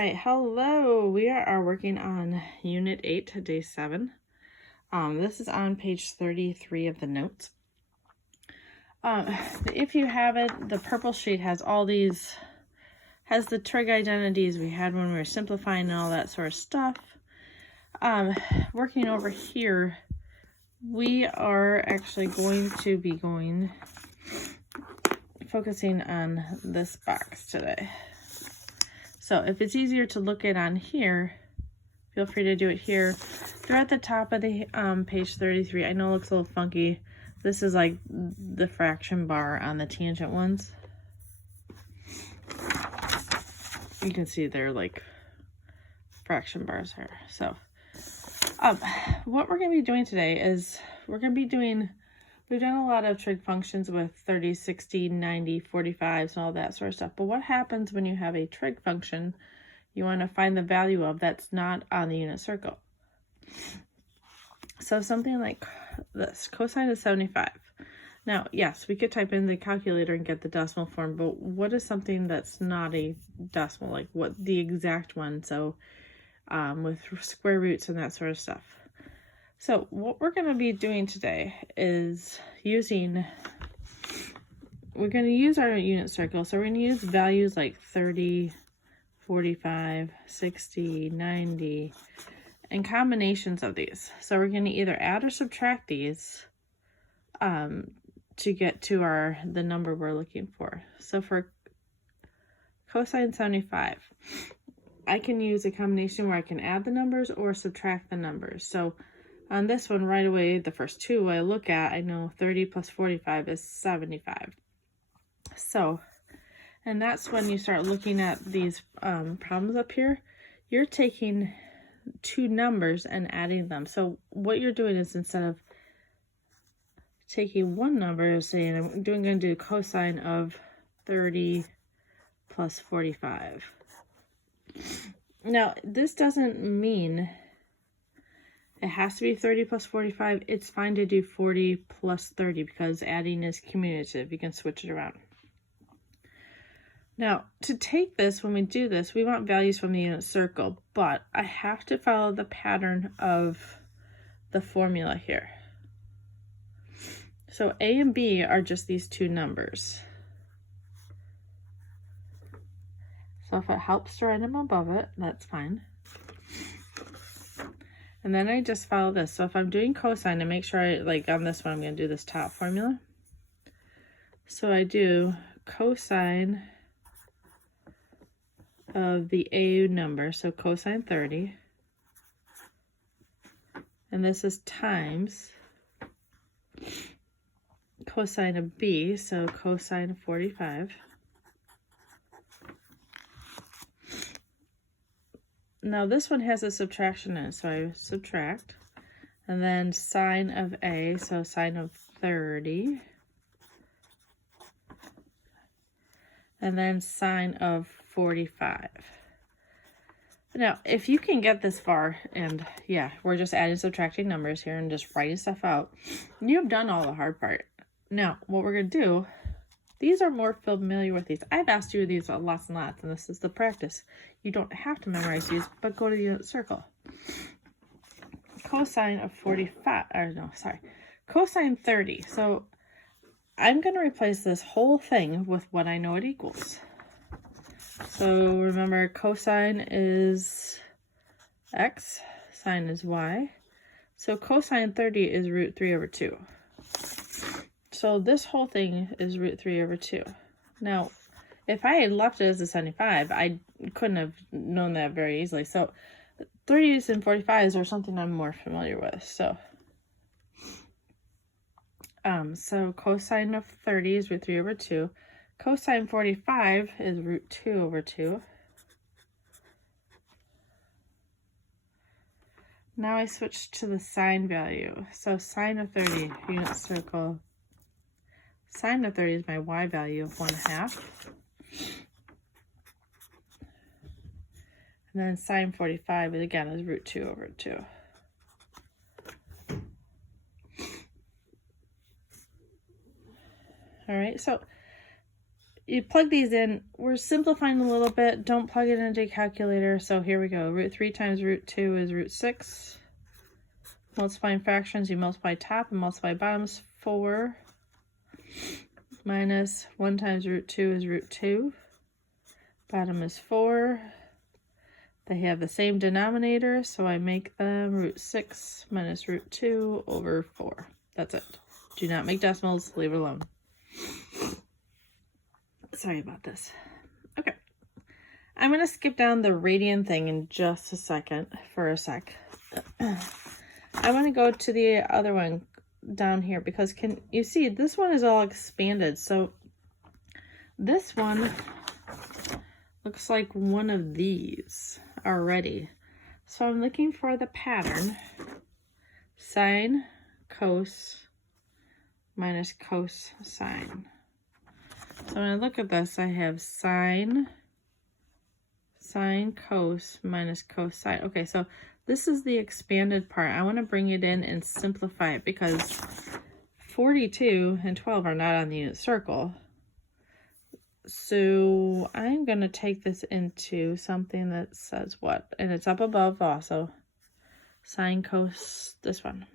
right, hello. We are working on Unit 8, Day 7. This is on page 33 of the notes. If you have it, the purple sheet has all these, has the trig identities we had when we were simplifying and all that sort of stuff. Working over here, we are actually going to be focusing on this box today. So if it's easier to look at on here, feel free to do it here. They're at the top of the page 33. I know it looks a little funky. This is like the fraction bar on the tangent ones. You can see they're like fraction bars here. So what we're going to be doing today is we've done a lot of trig functions with 30, 60, 90, 45s and all that sort of stuff. But what happens when you have a trig function you want to find the value of that's not on the unit circle? So something like this, cosine of 75. Now, yes, we could type in the calculator and get the decimal form, but what is something that's not a decimal? Like what the exact one? So with square roots and that sort of stuff. So what we're going to be doing today is we're going to use our unit circle. So we're going to use values like 30, 45, 60, 90, and combinations of these. So we're going to either add or subtract these to get to the number we're looking for. So for cosine 75, I can use a combination where I can add the numbers or subtract the numbers. So on this one, right away, the first two I look at, I know 30 plus 45 is 75. So, and that's when you start looking at these problems up here, you're taking two numbers and adding them. So what you're doing is instead of taking one number, saying I'm going to do cosine of 30 plus 45. Now, this doesn't mean it has to be 30 plus 45. It's fine to do 40 plus 30 because adding is commutative. You can switch it around. Now, to take this, when we do this, we want values from the unit circle, but I have to follow the pattern of the formula here. So A and B are just these two numbers. So if it helps to write them above it, that's fine. And then I just follow this. So if I'm doing cosine, I make sure on this one, I'm going to do this top formula. So I do cosine of the A number, so cosine 30. And this is times cosine of B, so cosine of 45. Now this one has a subtraction in it, so I subtract. And then sine of A, so sine of 30. And then sine of 45. Now, if you can get this far, and yeah, we're just adding, subtracting numbers here and just writing stuff out, you've done all the hard part. Now, what we're going to do, these are more familiar with these. I've asked you these lots and lots, and this is the practice. You don't have to memorize these, but go to the unit circle. Cosine of 45, or no, sorry, cosine 30. So I'm going to replace this whole thing with what I know it equals. So remember, cosine is x, sine is y. So cosine 30 is root 3 over 2. So this whole thing is root 3 over 2. Now, if I had left it as a 75, I couldn't have known that very easily. So 30s and 45s are something I'm more familiar with. So cosine of 30 is root 3 over 2. Cosine 45 is root 2 over 2. Now I switch to the sine value. So sine of 30, unit circle. Sine of 30 is my y value of 1/2. And then sine 45 again is root 2 over 2. All right, so you plug these in. We're simplifying a little bit. Don't plug it into a calculator. So here we go. Root 3 times root 2 is root 6. Multiplying fractions, you multiply top and multiply bottoms. 4 minus 1 times root 2 is root 2. Bottom is 4. They have the same denominator, so I make them root 6 minus root 2 over 4. That's it. Do not make decimals. Leave it alone. Sorry about this. Okay. I'm going to skip down the radian thing in just a second for a sec. I want to go to the other one down here because can you see this one is all expanded. So this one looks like one of these already. So I'm looking for the pattern. Sine, cos, minus cos, sine. So when I look at this, I have sine, cos, minus cosine. Okay, so this is the expanded part. I want to bring it in and simplify it because 42 and 12 are not on the unit circle. So I'm going to take this into something that says what? And it's up above also. Sine, cos, this one.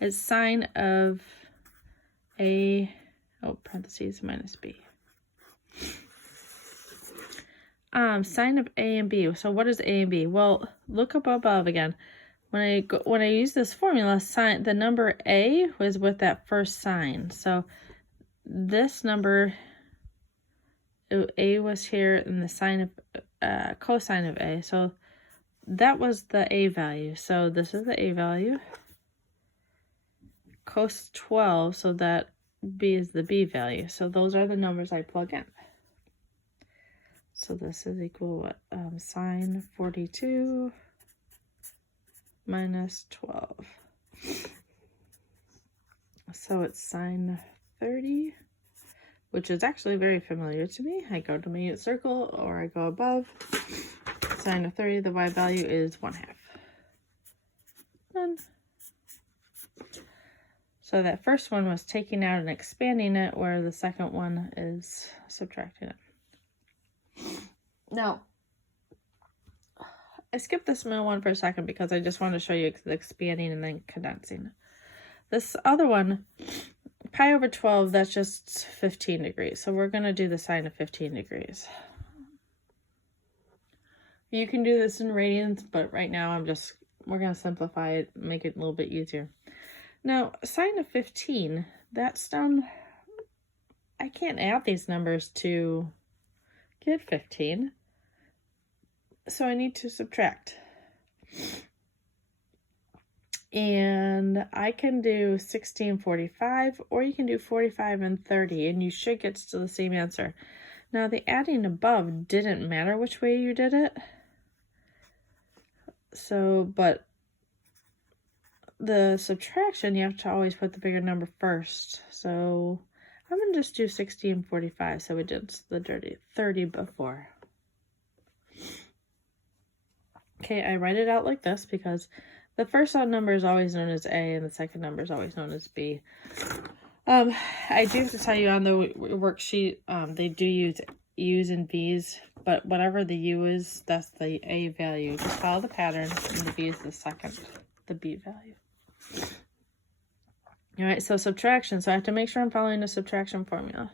It's sine of A, parentheses, minus B. Sine of A and B. So what is A and B? Well, look up above again. When I use this formula, the number A was with that first sign. So this number, A was here, and the sine of cosine of A. So that was the A value. So this is the A value. Cos 12, so that B is the B value. So those are the numbers I plug in. So this is equal what? Sine 42 minus 12. So it's sine 30, which is actually very familiar to me. I go to my unit circle or I go above. Sine of 30, the y value is 1/2. Done. So that first one was taking out and expanding it, where the second one is subtracting it. Now, I skipped this middle one for a second because I just wanted to show you the expanding and then condensing. This other one, pi over 12, that's just 15 degrees. So we're going to do the sine of 15 degrees. You can do this in radians, but right now we're going to simplify it, make it a little bit easier. Now, sine of 15, that's down, I can't add these numbers to get 15. So I need to subtract. And I can do 16, 45, or you can do 45 and 30, and you should get to the same answer. Now, the adding above didn't matter which way you did it. So, but the subtraction, you have to always put the bigger number first. So I'm going to just do 60 and 45. So we did the 30 before. Okay, I write it out like this because the first odd number is always known as A and the second number is always known as B. I do have to tell you on the worksheet, they do use U's and B's, but whatever the U is, that's the A value. Just follow the pattern, and the B is the B value. All right, so subtraction. So I have to make sure I'm following the subtraction formula.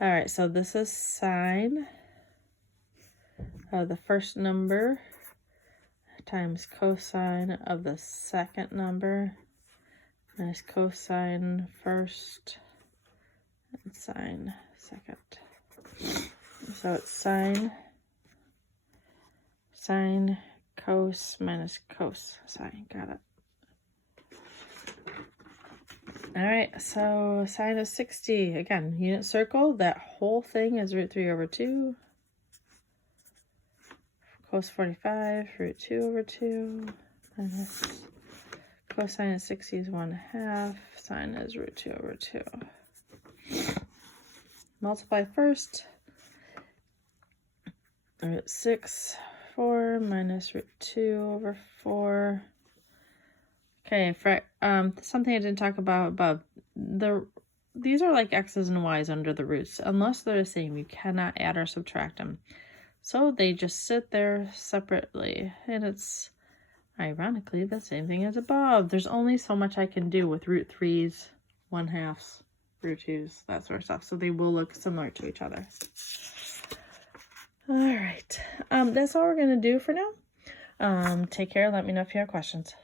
All right, so this is sine of the first number times cosine of the second number minus cosine first and sine second. So it's sine, cos minus cosine. Got it. All right, so sine of 60, again, unit circle, that whole thing is root 3 over 2. Cos 45, root 2 over 2, minus cosine of 60 is 1/2, sine is root 2 over 2. Multiply first, root 6, 4, minus root 2 over 4. Okay, for something I didn't talk about above, the these are like x's and y's under the roots. Unless they're the same, you cannot add or subtract them. So they just sit there separately, and it's ironically the same thing as above. There's only so much I can do with root 3s, 1/2s, root 2s, that sort of stuff. So they will look similar to each other. All right, that's all we're going to do for now. Take care. Let me know if you have questions.